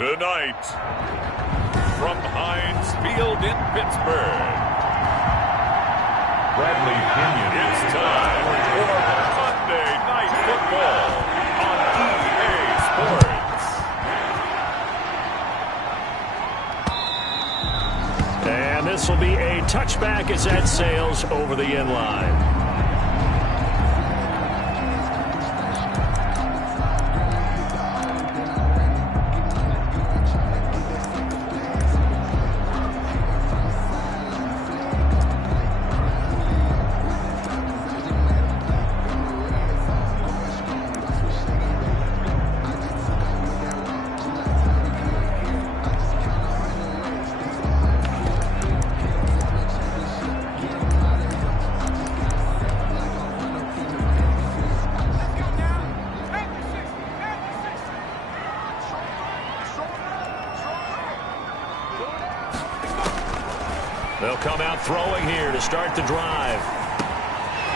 Tonight, from Heinz Field in Pittsburgh, Bradley Pinion. It's time for Monday Night Football on EA Sports. And this will be a touchback as that sails over the end line. They'll come out throwing here to start the drive.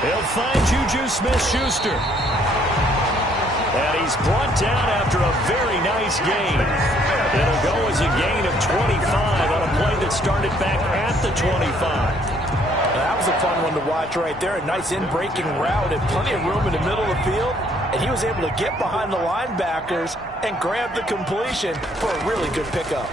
They'll find Juju Smith-Schuster. And he's brought down after a very nice gain. It'll go as a gain of 25 on a play that started back at the 25. That was a fun one to watch right there. A nice in-breaking route and plenty of room in the middle of the field. And he was able to get behind the linebackers and grab the completion for a really good pickup.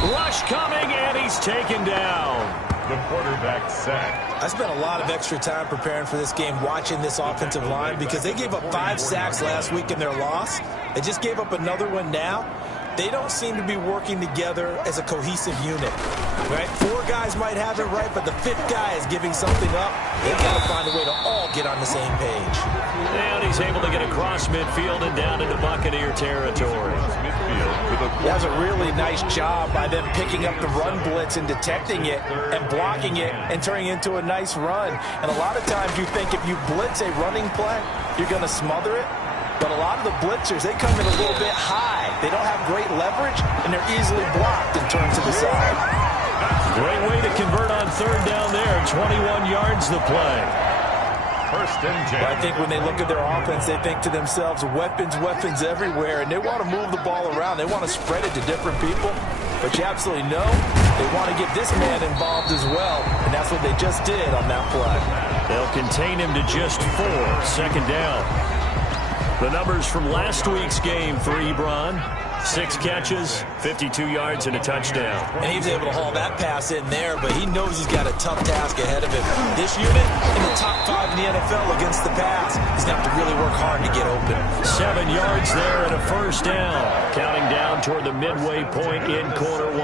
Rush coming, and he's taken down. The quarterback sack. I spent a lot of extra time preparing for this game watching this offensive line because they gave up 5 sacks last week in their loss. They just gave up another one now. They don't seem to be working together as a cohesive unit. Right? 4 guys might have it right, but the 5th guy is giving something up. They've got to find a way to all get on the same page. And he's able to get across midfield and down into Buccaneer territory. That was a really nice job by them picking up the run blitz and detecting it and blocking it and turning it into a nice run. And a lot of times you think if you blitz a running play, you're going to smother it. But a lot of the blitzers, they come in a little bit high. They don't have great leverage, and they're easily blocked and turned to the side. Great way to convert on third down there. 21 yards the play. First and 10. I think when they look at their offense, they think to themselves, weapons, weapons everywhere, and they want to move the ball around. They want to spread it to different people. But you absolutely know they want to get this man involved as well, and that's what they just did on that play. They'll contain him to just 4. Second down. The numbers from last week's game for Ebron: 6 catches, 52 yards, and a touchdown. And he was able to haul that pass in there, but he knows he's got a tough task ahead of him. This unit in the top 5 in the NFL against the pass. He's going to have to really work hard to get open. 7 yards there and a first down. Counting down toward the midway point in quarter 1.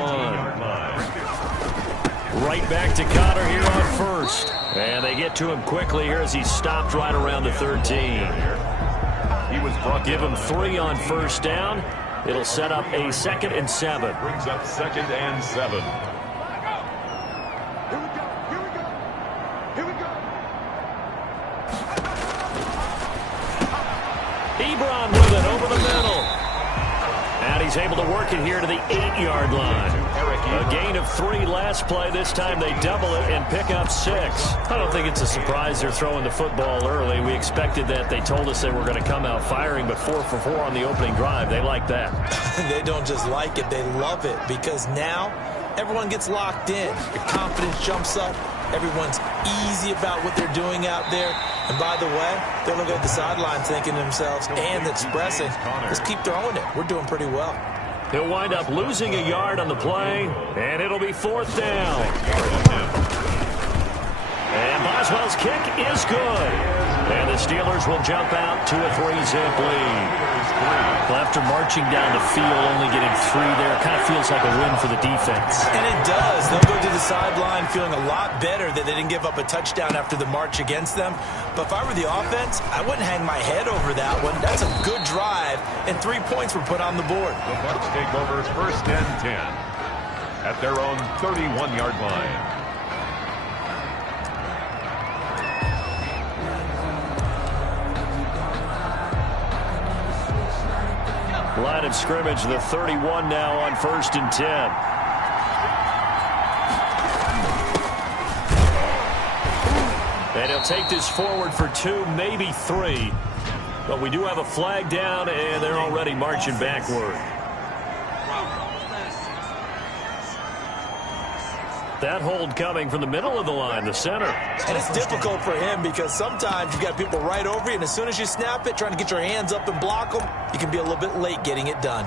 Right back to Connor here on first. And they get to him quickly here as he's stopped right around the 13. Give him 3 on first down. It'll set up a 2nd and 7. Brings up 2nd and 7. Ebron with it over the middle. And he's able to work it here to the 8-yard line. A gain of 3 last play. This time they double it and pick up 6. I don't think it's a surprise they're throwing the football early. We expected that. They told us they were going to come out firing, but 4 for 4 on the opening drive. They like that. They don't just like it. They love it because now everyone gets locked in. Your confidence jumps up. Everyone's easy about what they're doing out there. And by the way, they're looking at the sideline thinking to themselves and expressing, just keep throwing it. We're doing pretty well. He'll wind up losing a yard on the play, and it'll be 4th down. And Boswell's kick is good. And the Steelers will jump out to a 3-zip lead. Well, after marching down the field, only getting 3 there, it kind of feels like a win for the defense. And it does. They'll go to the sideline feeling a lot better that they didn't give up a touchdown after the march against them. But if I were the offense, I wouldn't hang my head over that one. That's a good drive, and 3 points were put on the board. The Bucs take over 1st and 10 at their own 31-yard line. Line of scrimmage, the 31 now on 1st and 10. And he'll take this forward for 2, maybe 3. But we do have a flag down, and they're already marching backward. That hold coming from the middle of the line, the center. And it's difficult for him because sometimes you've got people right over you, and as soon as you snap it, trying to get your hands up and block them, you can be a little bit late getting it done.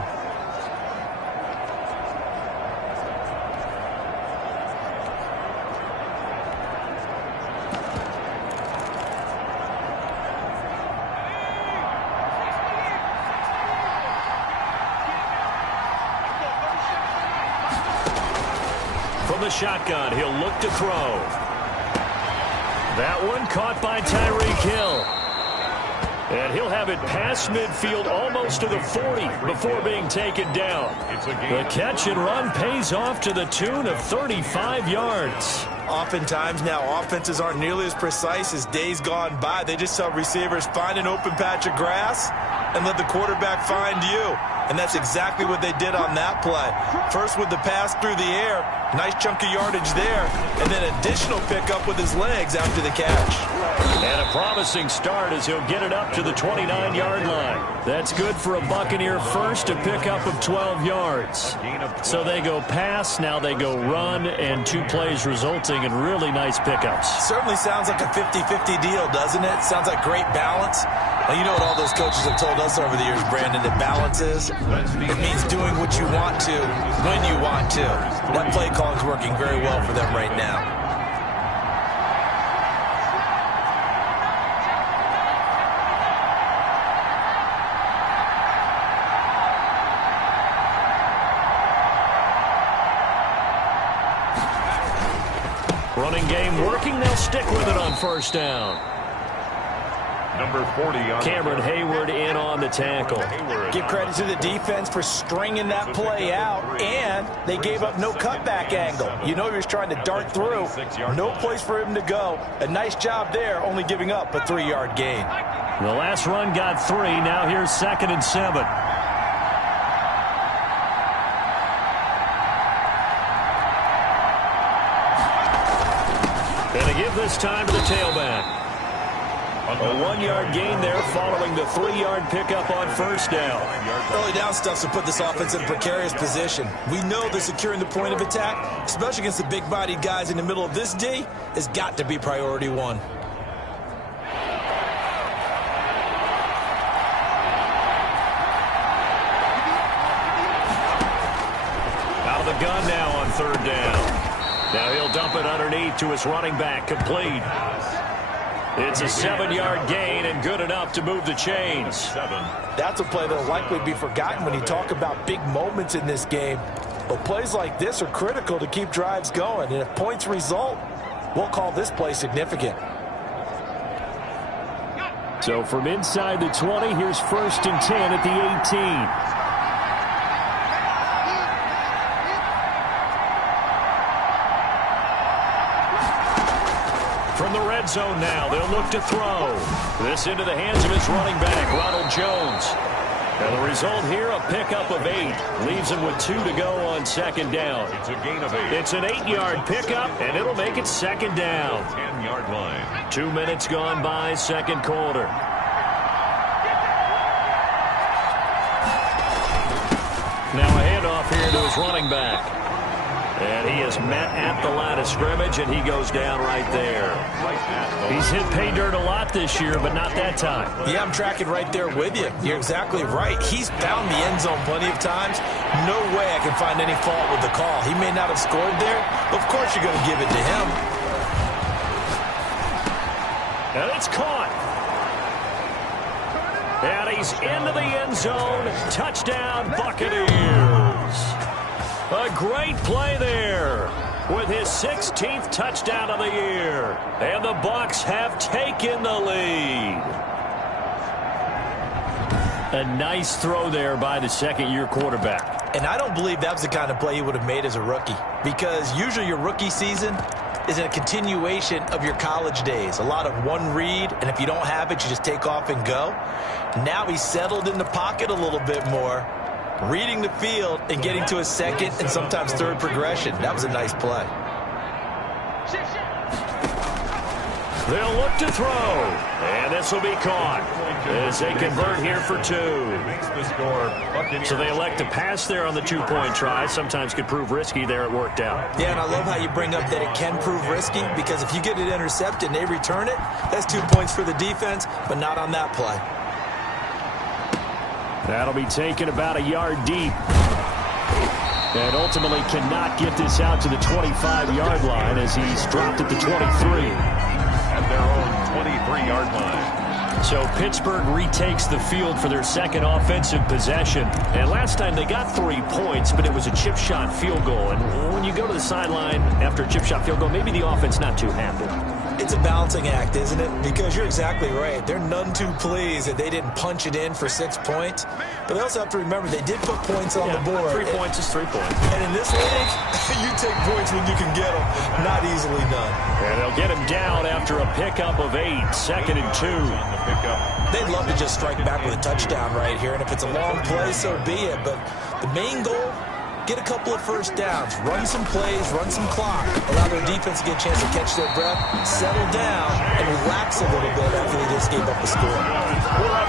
From the shotgun, he'll look to throw. That one caught by Tyreek Hill. And he'll have it past midfield almost to the 40 before being taken down. The catch and run pays off to the tune of 35 yards. Oftentimes now, offenses aren't nearly as precise as days gone by. They just tell receivers, find an open patch of grass and let the quarterback find you. And that's exactly what they did on that play. First with the pass through the air, nice chunk of yardage there, and then additional pickup with his legs after the catch. And a promising start as he'll get it up to the 29-yard line. That's good for a Buccaneer first, a pickup of 12 yards. So they go pass, now they go run, and 2 plays resulting in really nice pickups. Certainly sounds like a 50-50 deal, doesn't it? Sounds like great balance. Well, you know what all those coaches have told us over the years, Brandon, that balance is? It means doing what you want to, when you want to. That play call is working very well for them right now. Running game working, they'll stick with it on first down. Number 40 on Cameron Hayward in on the tackle. Give credit to the defense for stringing that play out, and they gave up no cutback angle. You know he was trying to dart through. No place for him to go. A nice job there, only giving up a 3-yard gain. The last run got 3. Now here's 2nd and 7. And to give this time to the tailback. A 1-yard gain there following the 3-yard pickup on first down. Early down stuff to put this offense in a precarious position. We know that securing the point of attack, especially against the big-bodied guys in the middle of this D, has got to be priority 1. Out of the gun now on 3rd down. Now he'll dump it underneath to his running back, complete. It's a 7-yard gain and good enough to move the chains. That's a play that will likely be forgotten when you talk about big moments in this game. But plays like this are critical to keep drives going. And if points result, we'll call this play significant. So from inside the 20, here's 1st and 10 at the 18. From the red zone now, they'll look to throw. This into the hands of his running back, Ronald Jones. And the result here, a pickup of 8. Leaves him with 2 to go on 2nd down. It's a gain of 8. It's an 8-yard pickup, and it'll make it 2nd down. 10-yard line. 2 minutes gone by, 2nd quarter. Now a handoff here to his running back. And he is met at the line of scrimmage, and he goes down right there. He's hit pay dirt a lot this year, but not that time. Yeah, I'm tracking right there with you. You're exactly right. He's found the end zone plenty of times. No way I can find any fault with the call. He may not have scored there, but of course you're going to give it to him. And it's caught. And he's into the end zone. Touchdown, Buccaneers. A great play there with his 16th touchdown of the year. And the Bucs have taken the lead. A nice throw there by the 2nd-year quarterback. And I don't believe that was the kind of play he would have made as a rookie, because usually your rookie season is a continuation of your college days. A lot of one read, and if you don't have it, you just take off and go. Now he's settled in the pocket a little bit more, reading the field and getting to a 2nd and sometimes 3rd progression. That was a nice play. They'll look to throw, and this will be caught as they convert here for 2. Makes the score So they elect to pass there on the two-point try. Sometimes could prove risky. There it worked out. Yeah, and I love how you bring up that it can prove risky, because if you get it intercepted and they return it, that's 2 points for the defense, but not on that play. That'll be taken about a yard deep. And ultimately cannot get this out to the 25-yard line as he's dropped at the 23. At their own 23-yard line. So Pittsburgh retakes the field for their second offensive possession. And last time they got 3 points, but it was a chip shot field goal. And when you go to the sideline after a chip shot field goal, maybe the offense not too happy. It's a balancing act, isn't it? Because you're exactly right. They're none too pleased that they didn't punch it in for 6 points. But they also have to remember they did put points on the board. 3 points is 3 points. And in this league, you take points when you can get them. Not easily done. And they'll get him down after a pickup of 8. 2nd and 2. They'd love to just strike back with a touchdown right here. And if it's a long play, so be it. But the main goal, get a couple of first downs, run some plays, run some clock, allow their defense to get a chance to catch their breath, settle down, and relax a little bit after they just gave up a score.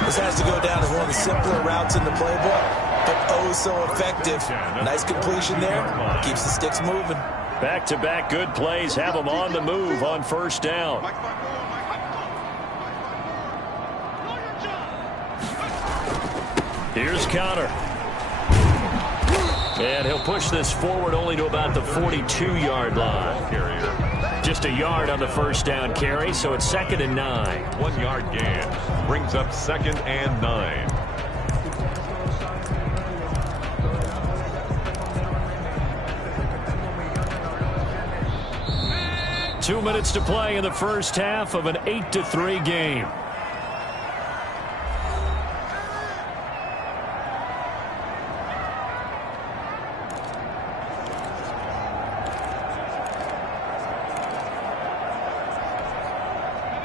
This has to go down as one of the simpler routes in the playbook, but oh so effective. Nice completion there, keeps the sticks moving. Back-to-back good plays have them on the move on first down. Here's Connor. And he'll push this forward only to about the 42-yard line. Just a yard on the first down carry, so it's 2nd and 9. 1 yard gain brings up 2nd and 9. Two minutes to play in the first half of an 8-3 game.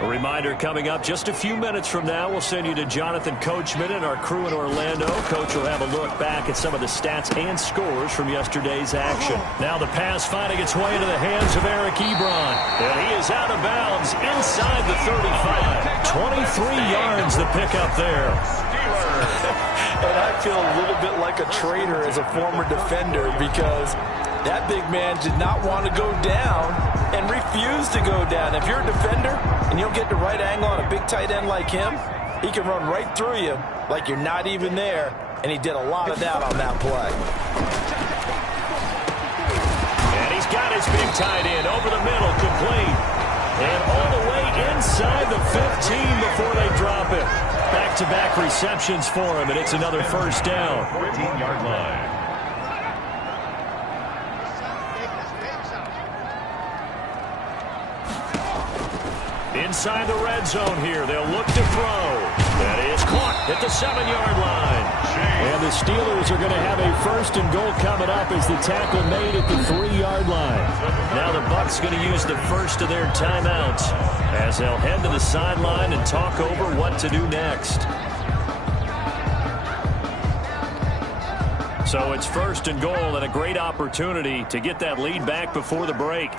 A reminder coming up just a few minutes from now, we'll send you to Jonathan Coachman and our crew in Orlando. Coach will have a look back at some of the stats and scores from yesterday's action. Now the pass finding its way into the hands of Eric Ebron. And he is out of bounds inside the 35. 23 yards the pickup there. And I feel a little bit like a traitor as a former defender, because that big man did not want to go down and refused to go down. If you're a defender and you don't get the right angle on a big tight end like him, he can run right through you like you're not even there, and he did a lot of that on that play. And he's got his big tight end over the middle, complete. And all the way inside the 15 before they drop it. Back-to-back receptions for him, and it's another first down. 14-yard line. Inside the red zone here, they'll look to throw. That is caught at the 7-yard line. And the Steelers are going to have a 1st and goal coming up as the tackle made at the 3-yard line. Now the Bucs going to use the first of their timeouts as they'll head to the sideline and talk over what to do next. So it's 1st and goal, and a great opportunity to get that lead back before the break.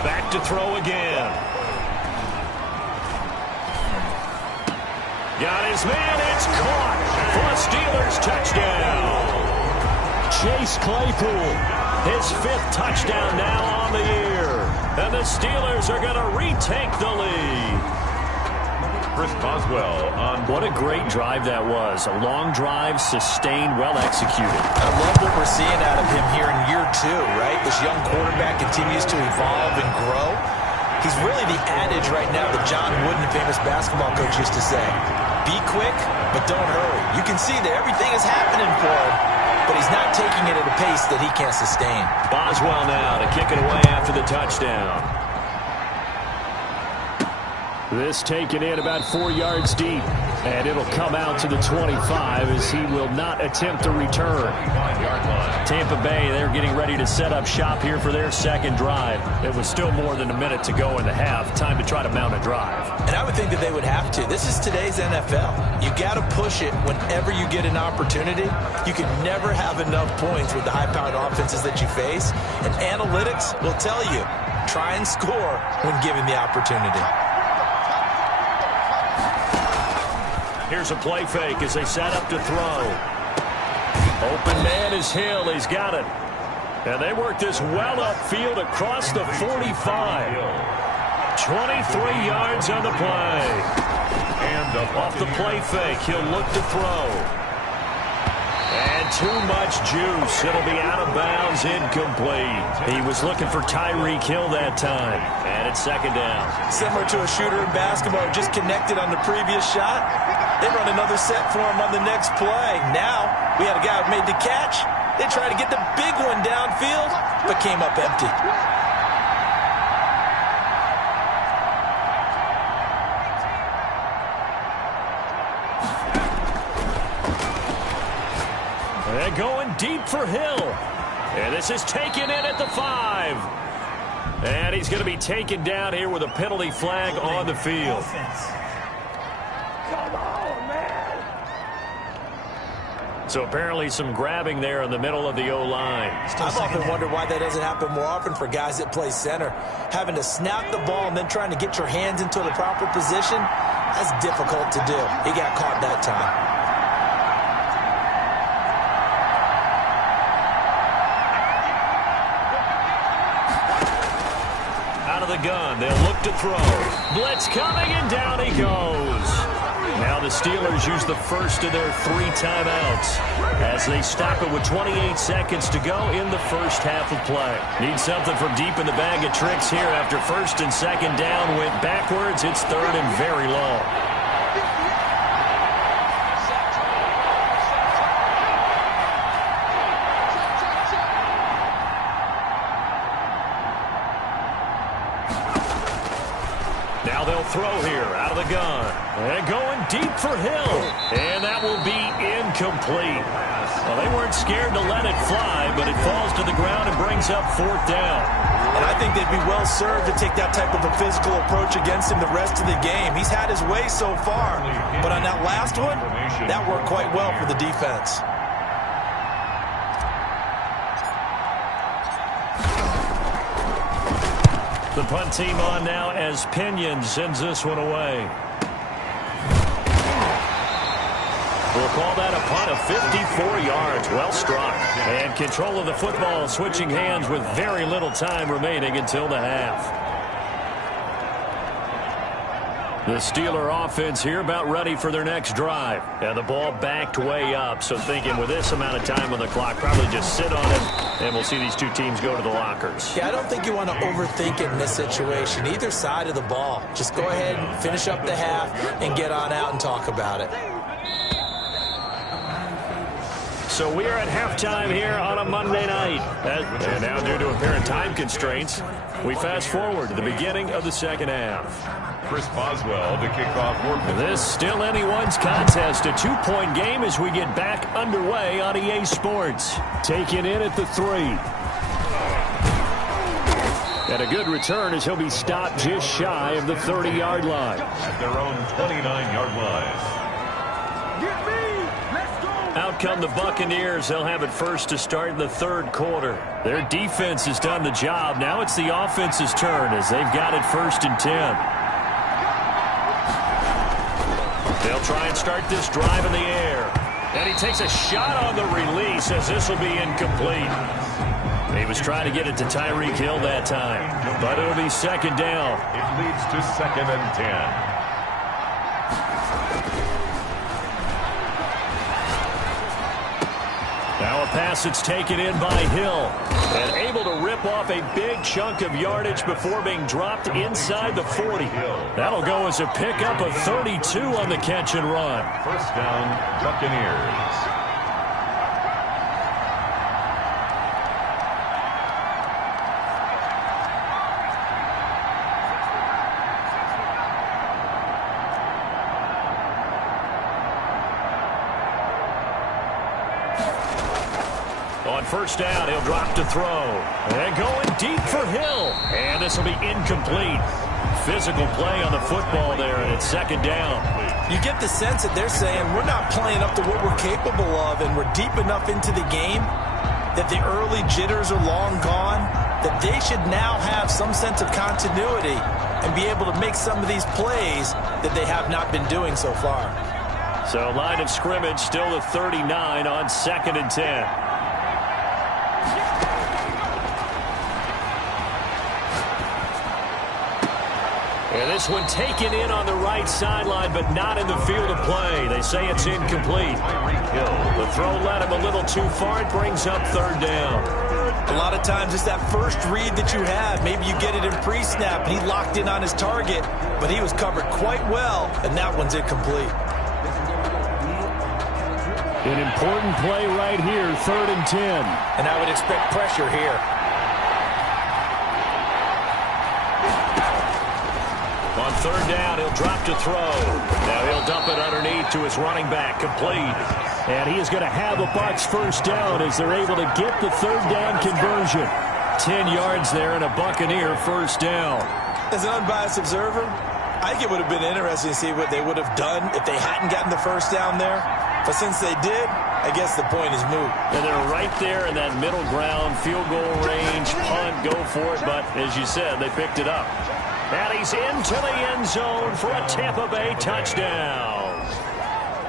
Back to throw again. Got his man. It's caught for a Steelers touchdown. Chase Claypool, his 5th touchdown now on the year. And the Steelers are going to retake the lead. Chris Boswell on. What a great drive that was. A long drive, sustained, well executed. I love what we're seeing out of him here in year 2, right? This young quarterback continues to evolve and grow. He's really the adage right now that John Wooden, the famous basketball coach, used to say. Be quick, but don't hurry. You can see that everything is happening for him, but he's not taking it at a pace that he can't sustain. Boswell now to kick it away after the touchdown. This taken in about 4 yards deep, and it'll come out to the 25 as he will not attempt to return. Tampa Bay, they're getting ready to set up shop here for their second drive. It was still more than a minute to go in the half. Time to try to mount a drive. And I would think that they would have to. This is today's NFL. You got to push it whenever you get an opportunity. You can never have enough points with the high-powered offenses that you face. And analytics will tell you, try and score when given the opportunity. Here's a play fake as they set up to throw. Open man is Hill. He's got it. And they work this well upfield across the 45. 23 yards on the play. And off the play fake, he'll look to throw. And too much juice. It'll be out of bounds, incomplete. He was looking for Tyreek Hill that time. And it's second down. Similar to a shooter in basketball, just connected on the previous shot. They run another set for him on the next play. Now, we had a guy who made the catch. They tried to get the big one downfield, but came up empty. They're going deep for Hill. And this is taken in at the 5. And he's going to be taken down here with a penalty flag on the field. Come on, man. So apparently some grabbing there in the middle of the O-line. I've often wondered why that doesn't happen more often for guys that play center. Having to snap the ball and then trying to get your hands into the proper position, that's difficult to do. He got caught that time. The gun. They'll look to throw. Blitz coming, and down he goes. Now the Steelers use the first of their 3 timeouts as they stop it with 28 seconds to go in the first half of play. Need something from deep in the bag of tricks here after first and second down went backwards. It's third and very long. Now they'll throw here out of the gun. And going deep for Hill. And that will be incomplete. Well, they weren't scared to let it fly, but it falls to the ground and brings up 4th down. And I think they'd be well served to take that type of a physical approach against him the rest of the game. He's had his way so far. But on that last one, that worked quite well for the defense. The punt team on now as Pinion sends this one away. We'll call that a punt of 54 yards. Well struck. And control of the football switching hands with very little time remaining until the half. The Steeler offense here about ready for their next drive. And the ball backed way up. So thinking with this amount of time on the clock, probably just sit on it. And we'll see these two teams go to the lockers. Yeah, I don't think you want to overthink it in this situation. Either side of the ball. Just go ahead and finish up the half and get on out and talk about it. So we are at halftime here on a Monday night. And now due to apparent time constraints, we fast forward to the beginning of the second half. Chris Boswell to kick off work. This still anyone's contest. A 2-point game as we get back underway on EA Sports. Taken in at the 3. And a good return as he'll be stopped just shy of the 30-yard line. At their own 29-yard line. Out come the Buccaneers. They'll have it first to start in the 3rd quarter. Their defense has done the job. Now it's the offense's turn as they've got it 1st and 10. They'll try and start this drive in the air. And he takes a shot on the release as this will be incomplete. He was trying to get it to Tyreek Hill that time. But it'll be second down. It leads to 2nd and 10. Now a pass that's taken in by Hill. And able to rip off a big chunk of yardage before being dropped inside the 40. That'll go as a pickup of 32 on the catch and run. First down, Buccaneers. On first down, he'll drop to throw. And going deep for Hill. And this will be incomplete. Physical play on the football there, and it's second down. You get the sense that they're saying we're not playing up to what we're capable of, and we're deep enough into the game that the early jitters are long gone, that they should now have some sense of continuity and be able to make some of these plays that they have not been doing so far. So line of scrimmage still the 39 on 2nd and 10. And this one taken in on the right sideline, but not in the field of play. They say it's incomplete. The throw led him a little too far. It brings up 3rd down. A lot of times it's that first read that you have. Maybe you get it in pre-snap, and he locked in on his target, but he was covered quite well, and that one's incomplete. An important play right here, 3rd and 10. And I would expect pressure here. On 3rd down, he'll drop to throw. Now he'll dump it underneath to his running back, complete. And he is going to have a Bucs first down as they're able to get the 3rd down conversion. 10 yards there and a Buccaneer first down. As an unbiased observer, I think it would have been interesting to see what they would have done if they hadn't gotten the first down there. But since they did, I guess the point is moot. And they're right there in that middle ground, field goal range, punt, go for it. But as you said, they picked it up. And he's into the end zone for a Tampa Bay touchdown.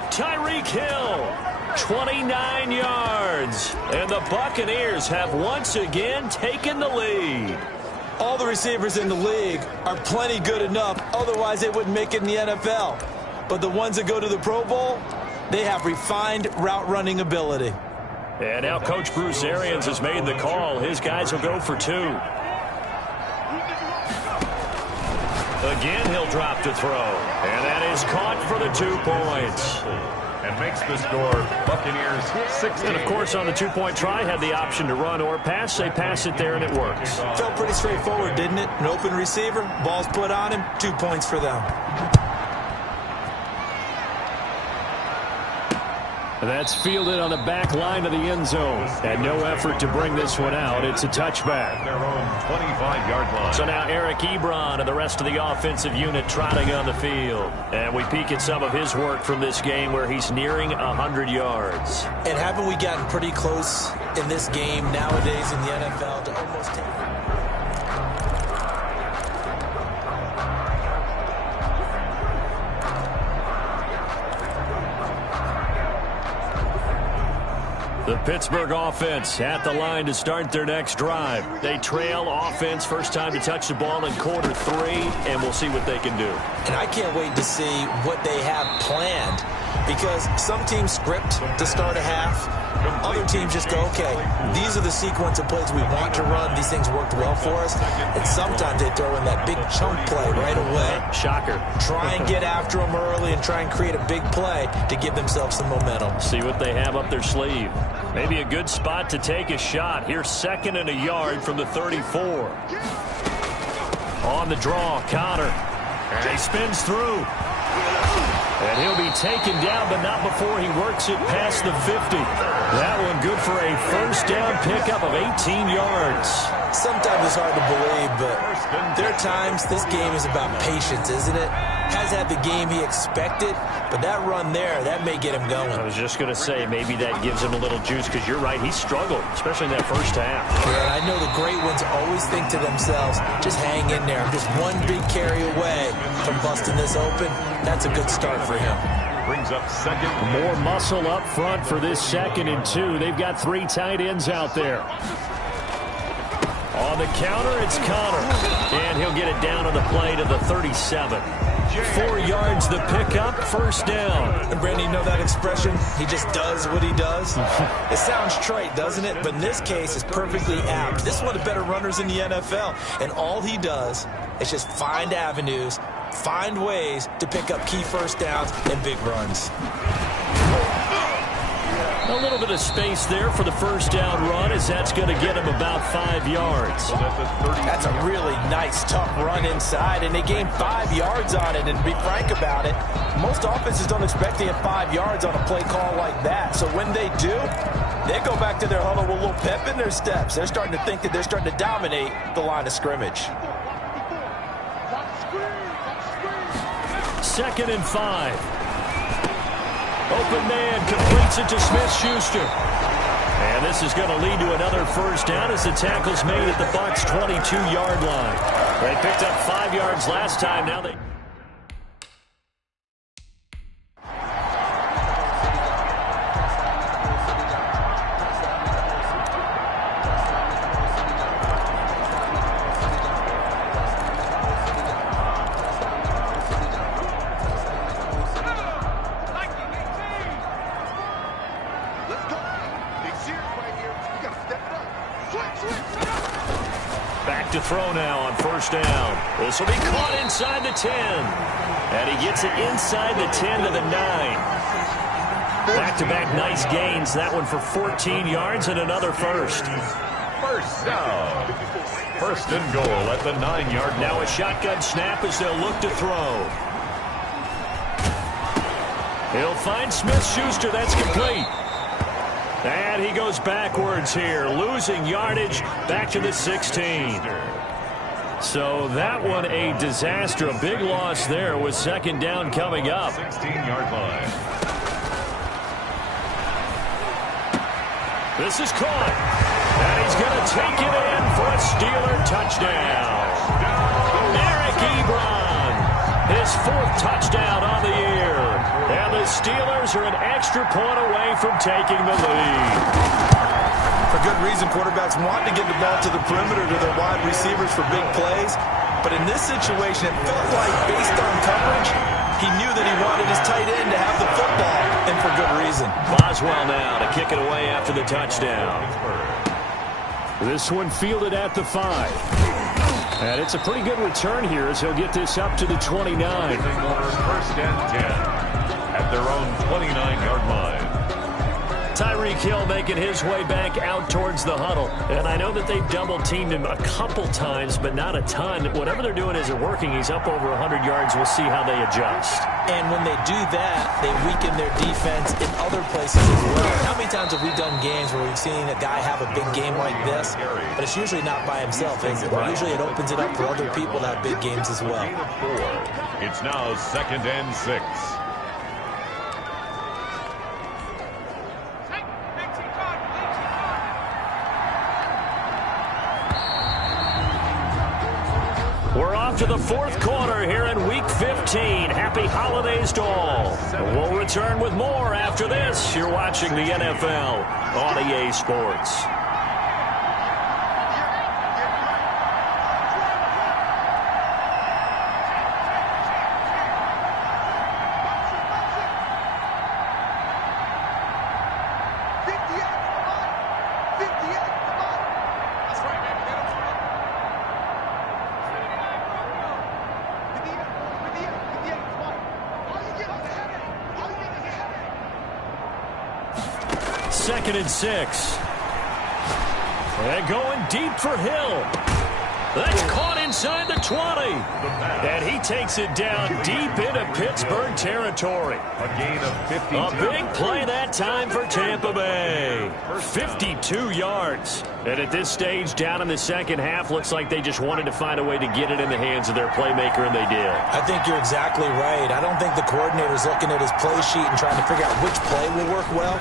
Tyreek Hill, 29 yards. And the Buccaneers have once again taken the lead. All the receivers in the league are plenty good enough. Otherwise, they wouldn't make it in the NFL. But the ones that go to the Pro Bowl, they have refined route running ability. And now Coach Bruce Arians has made the call. His guys will go for 2. Again, he'll drop to throw. And that is caught for the 2 points. And makes the score Buccaneers 16. And, of course, on the 2-point try, had the option to run or pass. They pass it there, and it works. Felt pretty straightforward, didn't it? An open receiver, ball's put on him, 2 points for them. That's fielded on the back line of the end zone. And no effort to bring this one out. It's a touchback. Their own 25-yard line. So now Eric Ebron and the rest of the offensive unit trotting on the field. And we peek at some of his work from this game where he's nearing 100 yards. And haven't we gotten pretty close in this game nowadays in the NFL to almost take... The Pittsburgh offense at the line to start their next drive. They trail offense, first time to touch the ball in quarter 3, and we'll see what they can do. And I can't wait to see what they have planned, because some teams script to start a half. Other teams just go, okay, these are the sequence of plays we want to run. These things worked well for us. And sometimes they throw in that big chunk play right away. Shocker. Try and get after them early and try and create a big play to give themselves some momentum. See what they have up their sleeve. Maybe a good spot to take a shot. Here's 2nd and a yard from the 34. On the draw, Connor. And he spins through. And he'll be taken down, but not before he works it past the 50. That one good for a first down pickup of 18 yards. Sometimes it's hard to believe, but there are times this game is about patience, isn't it? Has had the game he expected, but that run there, that may get him going. I was just going to say, maybe that gives him a little juice, because you're right, he struggled, especially in that first half. Yeah, and I know the great ones always think to themselves, just hang in there. I'm just one big carry away from busting this open. That's a good start for him. Brings up 2nd. More muscle up front for this 2nd and 2. They've got 3 tight ends out there. On the counter, it's Connor. And he'll get it down on the play to the 37. 4 yards the pickup, first down. And Brandon, you know that expression? He just does what he does. It sounds trite, doesn't it? But in this case, it's perfectly apt. This is one of the better runners in the NFL. And all he does is just find avenues, find ways to pick up key first downs and big runs. A little bit of space there for the first down run, as that's going to get him about 5 yards. That's a really nice, tough run inside, and they gained 5 yards on it. And to be frank about it, most offenses don't expect to get 5 yards on a play call like that. So when they do, they go back to their huddle with a little pep in their steps. They're starting to think that they're starting to dominate the line of scrimmage. 2nd and 5. Open man completes it to Smith-Schuster. And this is going to lead to another first down as the tackle's made at the Bucs' 22-yard line. They picked up 5 yards last time. Now they... to throw now on first down. This will be caught inside the 10. And he gets it inside the 10 to the 9. Back-to-back nice gains. That one for 14 yards and another first. First down. First and goal at the 9-yard line. Now a shotgun snap as they'll look to throw. He'll find Smith-Schuster. That's complete. And he goes backwards here, losing yardage back to the 16. So that one a disaster, a big loss there with second down coming up. 16-yard line. This is caught. And he's going to take it in for a Steeler touchdown. Eric Ebron, his 4th touchdown on the year. And the Steelers are an extra point away from taking the lead. For good reason, quarterbacks want to get the ball to the perimeter to their wide receivers for big plays. But in this situation, it felt like, based on coverage, he knew that he wanted his tight end to have the football, and for good reason. Boswell now to kick it away after the touchdown. This one fielded at the 5. And it's a pretty good return here as he'll get this up to the 29. First and 10 at their own 29-yard line. Tyreek Hill making his way back out towards the huddle. And I know that they've double-teamed him a couple times, but not a ton. Whatever they're doing isn't working. He's up over 100 yards. We'll see how they adjust. And when they do that, they weaken their defense in other places as well. How many times have we done games where we've seen a guy have a big game like this, but it's usually not by himself, is it? Usually it opens it up for other people to have big games as well. It's now 2nd and 6. We're off to the 4th quarter here in Week 15. Happy holidays to all. We'll return with more after this. You're watching the NFL on EA Sports. Second and 6. And going deep for Hill. That's caught inside the 20. And he takes it down deep into Pittsburgh territory. A gain of 52. A big play that time for Tampa Bay. 52 yards. And at this stage, down in the second half, looks like they just wanted to find a way to get it in the hands of their playmaker, and they did. I think you're exactly right. I don't think the coordinator's looking at his play sheet and trying to figure out which play will work well.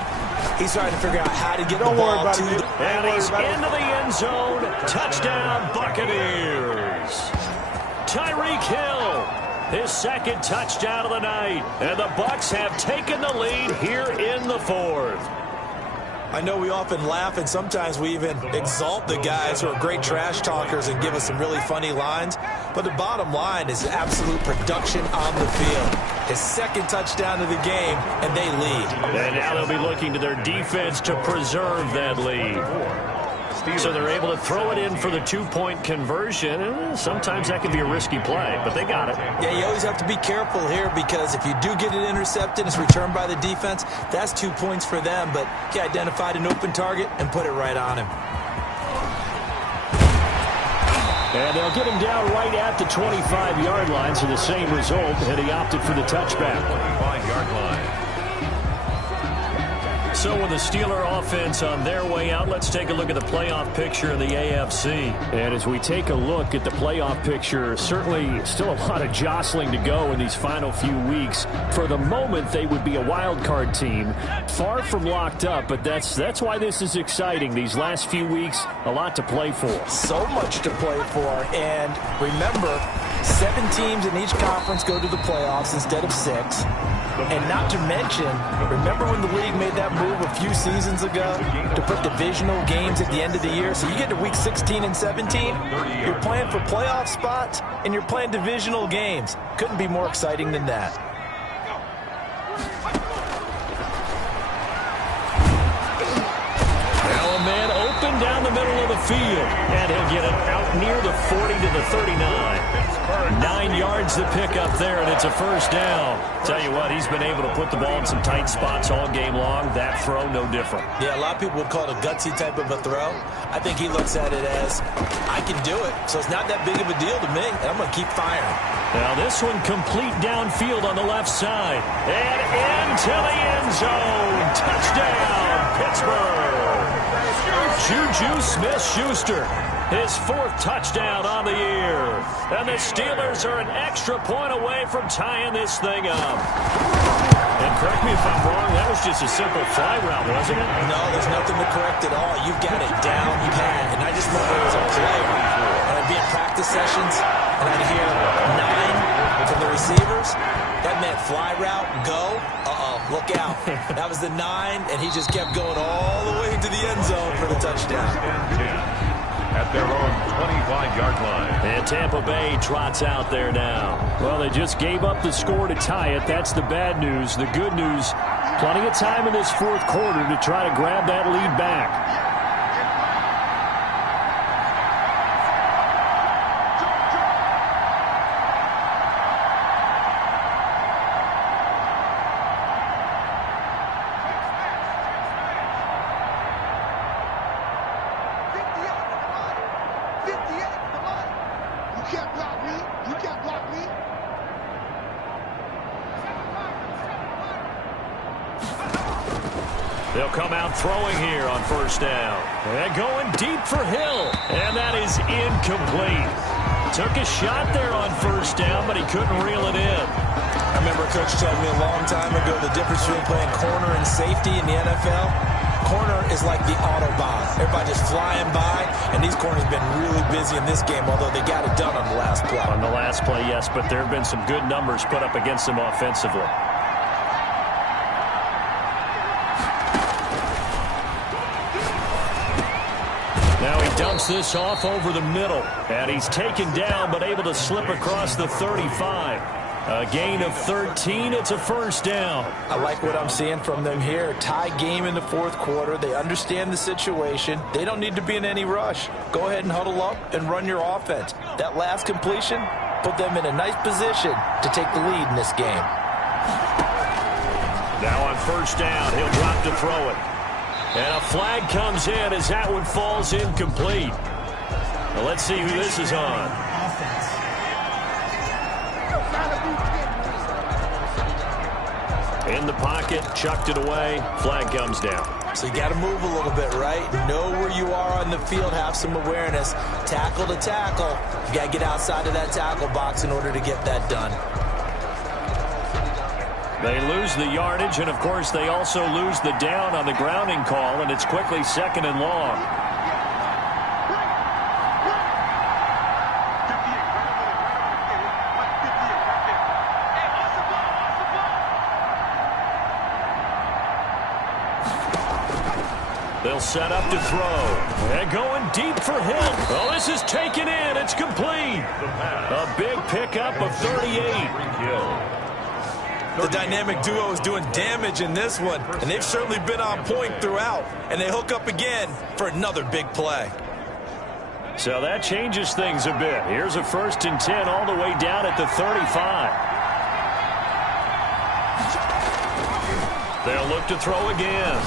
He's trying to figure out how to get the ball to the... And he's into the end zone. Touchdown, Buccaneers. Tyreek Hill, his 2nd touchdown of the night. And the Bucs have taken the lead here in the 4th. I know we often laugh, and sometimes we even exalt the guys who are great trash talkers and give us some really funny lines. But the bottom line is absolute production on the field. His 2nd touchdown of the game, and they lead. And now they'll be looking to their defense to preserve that lead. So they're able to throw it in for the 2-point conversion. And sometimes that can be a risky play, but they got it. Yeah, you always have to be careful here, because if you do get it intercepted, it's returned by the defense, that's 2 points for them. But he identified an open target and put it right on him. And they'll get him down right at the 25-yard line, so the same result, and he opted for the touchback. 25-yard line. So with the Steeler offense on their way out, let's take a look at the playoff picture in the AFC. And as we take a look at the playoff picture, certainly still a lot of jostling to go in these final few weeks. For the moment, they would be a wild card team, far from locked up, but that's why this is exciting. These last few weeks, a lot to play for. So much to play for, and remember, 7 teams in each conference go to the playoffs instead of 6. And not to mention, remember when the league made that move a few seasons ago to put divisional games at the end of the year? So you get to week 16 and 17, you're playing for playoff spots, and you're playing divisional games. Couldn't be more exciting than that. Now a man open down the middle of the field. And he'll get it out near the 40 to the 39. 9 yards to pick up there, and it's a first down. Tell you what, he's been able to put the ball in some tight spots all game long. That throw, no different. Yeah, a lot of people would call it a gutsy type of a throw. I think he looks at it as, I can do it, so it's not that big of a deal to me, and I'm going to keep firing. Now this one complete downfield on the left side. And into the end zone. Touchdown, Pittsburgh. Juju Smith-Schuster. His 4th touchdown on the year. And the Steelers are an extra point away from tying this thing up. And correct me if I'm wrong, that was just a simple fly route, wasn't it? No, there's nothing to correct at all. You've got it down pat. And I just remember as a player, and I'd be at practice sessions, and I'd hear 9 from the receivers. That meant fly route, go. Look out. That was the 9, and he just kept going all the way into the end zone for the touchdown. At their own 25-yard line. And Tampa Bay trots out there now. Well, they just gave up the score to tie it. That's the bad news. The good news, plenty of time in this 4th quarter to try to grab that lead back. They'll come out throwing here on first down. And going deep for Hill. And that is incomplete. Took a shot there on first down, but he couldn't reel it in. I remember Coach told me a long time ago the difference between playing corner and safety in the NFL. Corner is like the Autobahn. Everybody just flying by, and these corners have been really busy in this game, although they got it done on the last play. On the last play, yes, but there have been some good numbers put up against them offensively. Now he dumps this off over the middle, and he's taken down but able to slip across the 35. A gain of 13. It's a first down. I like what I'm seeing from them here. Tie game in the 4th quarter. They understand the situation. They don't need to be in any rush. Go ahead and huddle up and run your offense. That last completion put them in a nice position to take the lead in this game. Now on first down, he'll drop to throw it. And a flag comes in as that one falls incomplete. Now let's see who this is on. In the pocket, chucked it away, flag comes down. So you got to move a little bit, right? Know where you are on the field, have some awareness. Tackle to tackle. You got to get outside of that tackle box in order to get that done. They lose the yardage, and of course they also lose the down on the grounding call, and it's quickly 2nd and long. They'll set up to throw. And going deep for Hill. Oh, this is taken in. It's complete. A big pickup of 38. The dynamic duo is doing damage in this one, and they've certainly been on point throughout. And they hook up again for another big play. So that changes things a bit. Here's a 1st and 10 all the way down at the 35. They'll look to throw again.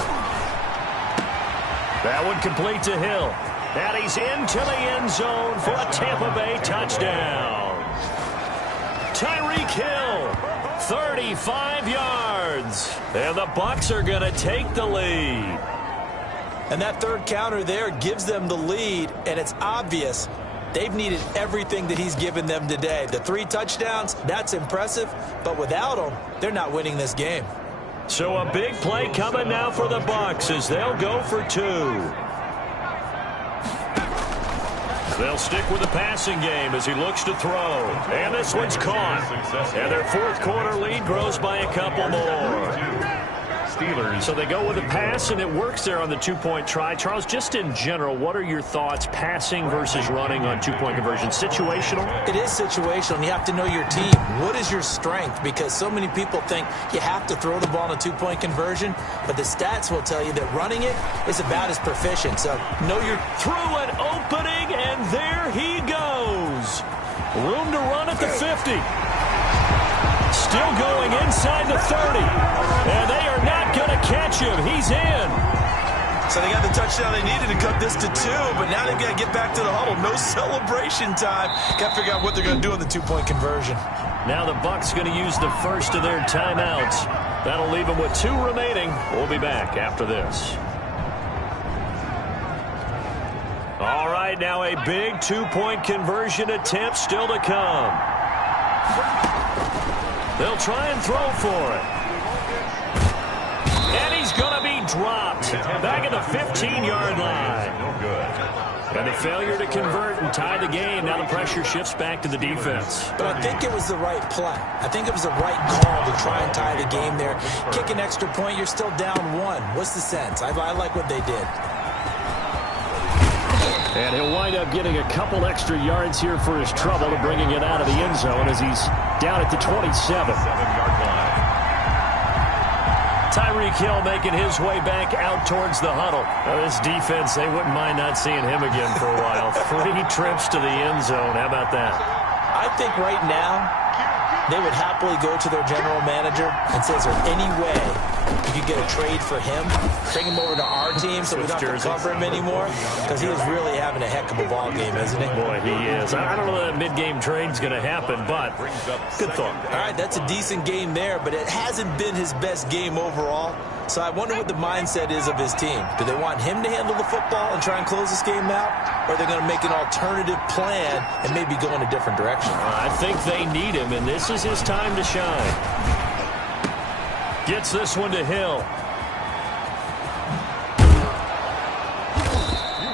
That one complete to Hill. And he's into the end zone for a Tampa Bay touchdown. Tyreek Hill, 35 yards. And the Bucs are going to take the lead. And that 3rd counter there gives them the lead, and it's obvious they've needed everything that he's given them today. The 3 touchdowns, that's impressive, but without them, they're not winning this game. So a big play coming now for the Bucs as they'll go for 2. They'll stick with the passing game as he looks to throw. And this one's caught. And their 4th quarter lead grows by a couple more. Steelers. So they go with a pass, and it works there on the two-point try. Charles, just in general, what are your thoughts passing versus running on two-point conversion? Situational? It is situational, and you have to know your team. What is your strength? Because so many people think you have to throw the ball in a two-point conversion, but the stats will tell you that running it is about as proficient. So know your... Through an opening, and there he goes. Room to run at the 50. Still going inside the 30. And they are not going to catch him. He's in. So they got the touchdown they needed to cut this to 2, but now they've got to get back to the huddle. No celebration time. Got to figure out what they're going to do on the two-point conversion. Now the Bucs going to use the first of their timeouts. That'll leave them with 2 remaining. We'll be back after this. All right, now a big two-point conversion attempt still to come. They'll try and throw for it. And he's going to be dropped back at the 15-yard line. No good. And the failure to convert and tie the game. Now the pressure shifts back to the defense. But I think it was the right play. I think it was the right call to try and tie the game there. Kick an extra point, you're still down 1. What's the sense? I like what they did. And he'll wind up getting a couple extra yards here for his trouble to bringing it out of the end zone as he's down at the 27. 7-yard line. Tyreek Hill making his way back out towards the huddle. Now this defense, they wouldn't mind not seeing him again for a while. 3 trips to the end zone. How about that? I think right now they would happily go to their general manager and say, is there any way you could get a trade for him? Bring him over to our team so we don't have to cover him anymore? Because he is really having a heck of a ball game, isn't he? Boy, he is. I don't know that mid-game trade's going to happen, but good thought. All right, that's a decent game there, but it hasn't been his best game overall. So I wonder what the mindset is of his team. Do they want him to handle the football and try and close this game out? Or are they going to make an alternative plan and maybe go in a different direction? I think they need him, and this is his time to shine. Gets this one to Hill.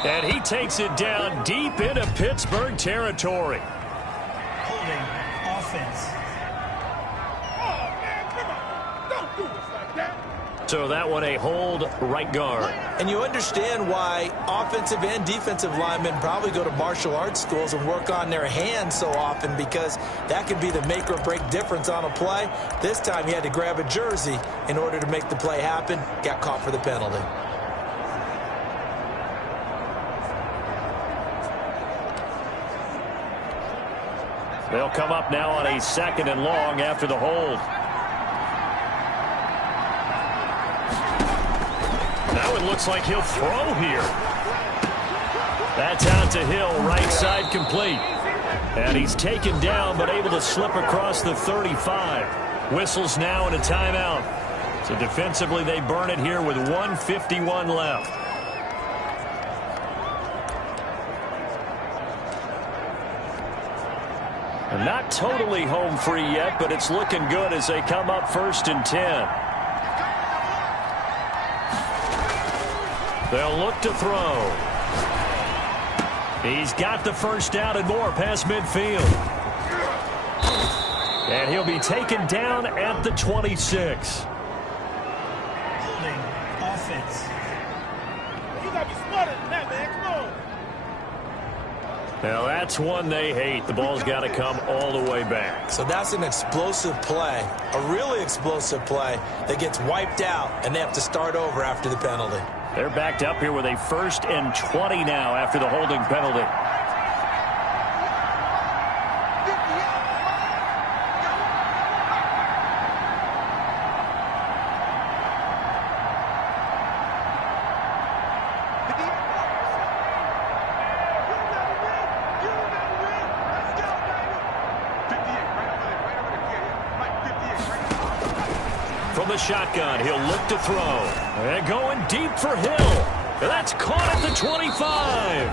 And he takes it down deep into Pittsburgh territory. Holding offense. So that one a hold right guard. And you understand why offensive and defensive linemen probably go to martial arts schools and work on their hands so often, because that could be the make or break difference on a play. This time he had to grab a jersey in order to make the play happen. Got caught for the penalty. They'll come up now on a 2nd and long after the hold. Now it looks like he'll throw here. That's out to Hill, right side complete. And he's taken down but able to slip across the 35. Whistles now and a timeout. So defensively they burn it here with 1:51 left. And not totally home free yet, but it's looking good as they come up 1st and 10. They'll look to throw. He's got the first down and more past midfield. And he'll be taken down at the 26. Holding offense. You got to be smarter than that, man. Come on. Now that's one they hate. The ball's got to come all the way back. So that's an explosive play, a really explosive play that gets wiped out, and they have to start over after the penalty. They're backed up here with a 1st and 20 now after the holding penalty. From the shotgun, he'll look to throw. And going deep for Hill. That's caught at the 25.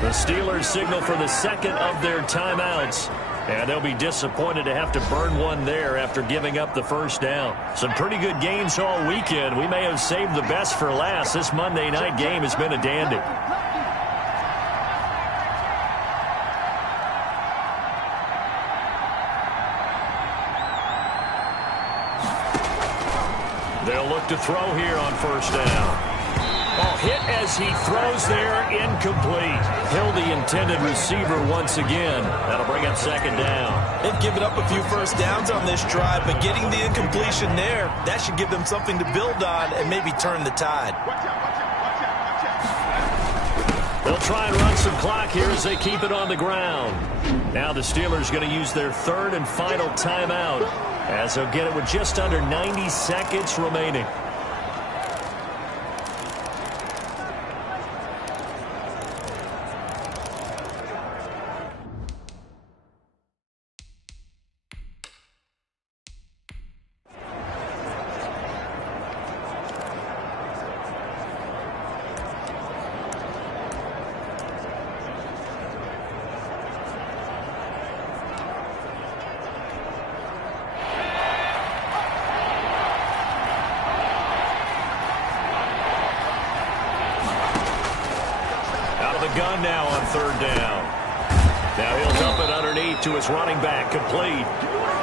The Steelers signal for the 2nd of their timeouts. And they'll be disappointed to have to burn one there after giving up the first down. Some pretty good games all weekend. We may have saved the best for last. This Monday night game has been a dandy. They'll look to throw here on first down. Oh, hit as he throws there, incomplete. Hill, the intended receiver once again. That'll bring up second down. They've given up a few first downs on this drive, but getting the incompletion there, that should give them something to build on and maybe turn the tide. They'll try and run some clock here as they keep it on the ground. Now the Steelers going to use their third and final timeout as they'll get it with just under 90 seconds remaining. Gun now on third down. Now he'll dump it underneath to his running back, complete.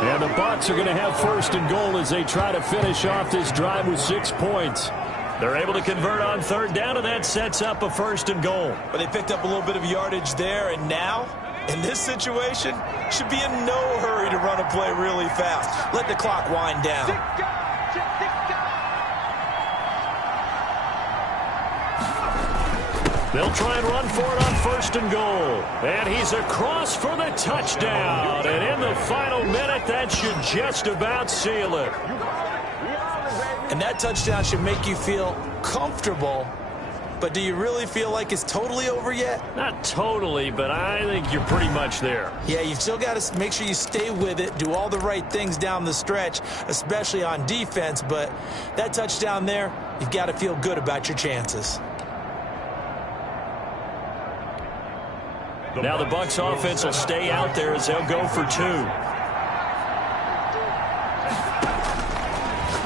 And the Bucs are going to have first and goal as they try to finish off this drive with 6 points. They're able to convert on third down, and that sets up a first and goal. But they picked up a little bit of yardage there, and now, in this situation, should be in no hurry to run a play really fast. Let the clock wind down. They'll try and run for it on first and goal. And he's across for the touchdown. And in the final minute, that should just about seal it. And that touchdown should make you feel comfortable. But do you really feel like it's totally over yet? Not totally, but I think you're pretty much there. Yeah, you've still got to make sure you stay with it, do all the right things down the stretch, especially on defense. But that touchdown there, you've got to feel good about your chances. Now the Bucs offense will stay out there as they'll go for 2.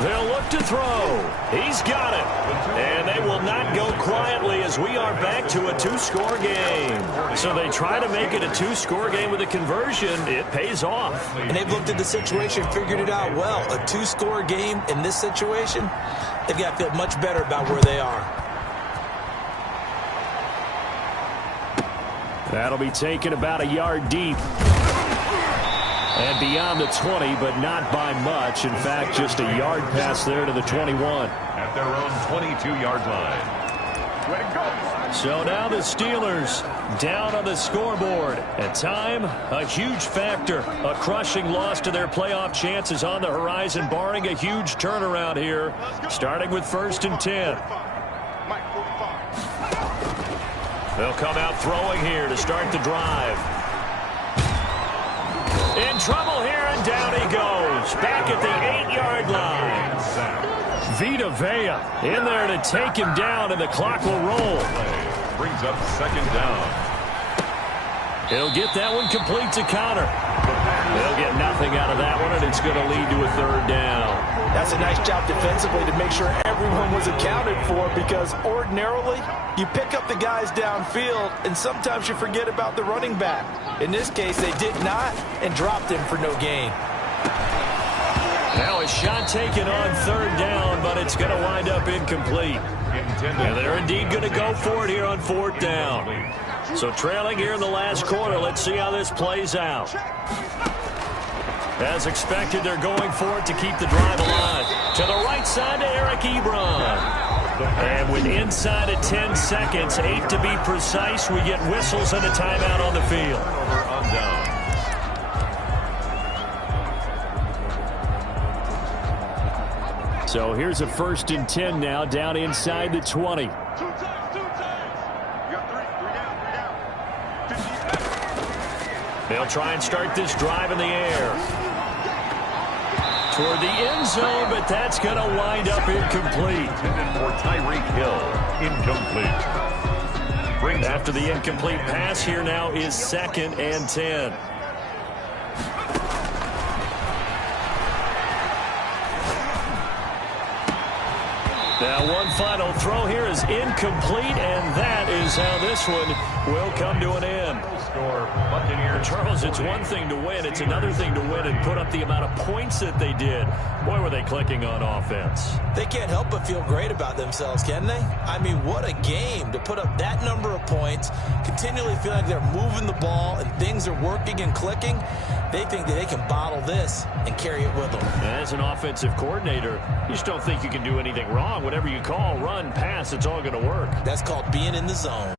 They'll look to throw. He's got it. And they will not go quietly as we are back to a 2-score game. So they try to make it a 2-score game with a conversion. It pays off. And they've looked at the situation, figured it out well. A 2-score game in this situation, they've got to feel much better about where they are. That'll be taken about a yard deep. And beyond the 20, but not by much. In fact, just a yard pass there to the 21. At their own 22-yard line. Way to go. So now the Steelers down on the scoreboard. At time, a huge factor. A crushing loss to their playoff chances on the horizon, barring a huge turnaround here, starting with first and 10. They'll come out throwing here to start the drive. In trouble here, and down he goes. Back at the 8-yard line. Vita Vea in there to take him down, and the clock will roll. Brings up second down. He'll get that one complete to Connor. They'll get nothing out of that one, and it's going to lead to a third down. That's a nice job defensively to make sure everyone was accounted for, because ordinarily you pick up the guys downfield and sometimes you forget about the running back. In this case, they did not and dropped him for no gain. Now a shot taken on third down, but it's going to wind up incomplete. And they're indeed going to go for it here on fourth down. So trailing here in the last quarter, let's see how this plays out. As expected, they're going for it to keep the drive alive. To the right side to Eric Ebron. And with inside of 10 seconds, 8 to be precise, we get whistles and a timeout on the field. So here's a first and 10 now, down inside the 20. They'll try and start this drive in the air. Toward the end zone, but that's going to wind up incomplete. For Tyreek Hill, incomplete. After the incomplete pass, here now is second and 10. Now one final throw here is incomplete, and that is how this one will come to an end. Charles, it's one thing to win. It's another thing to win and put up the amount of points that they did. Boy, were they clicking on offense. They can't help but feel great about themselves, can they? I mean, what a game to put up that number of points, continually feel like they're moving the ball and things are working and clicking. They think that they can bottle this and carry it with them. As an offensive coordinator, you just don't think you can do anything wrong. Whatever you call, run, pass, it's all going to work. That's called being in the zone.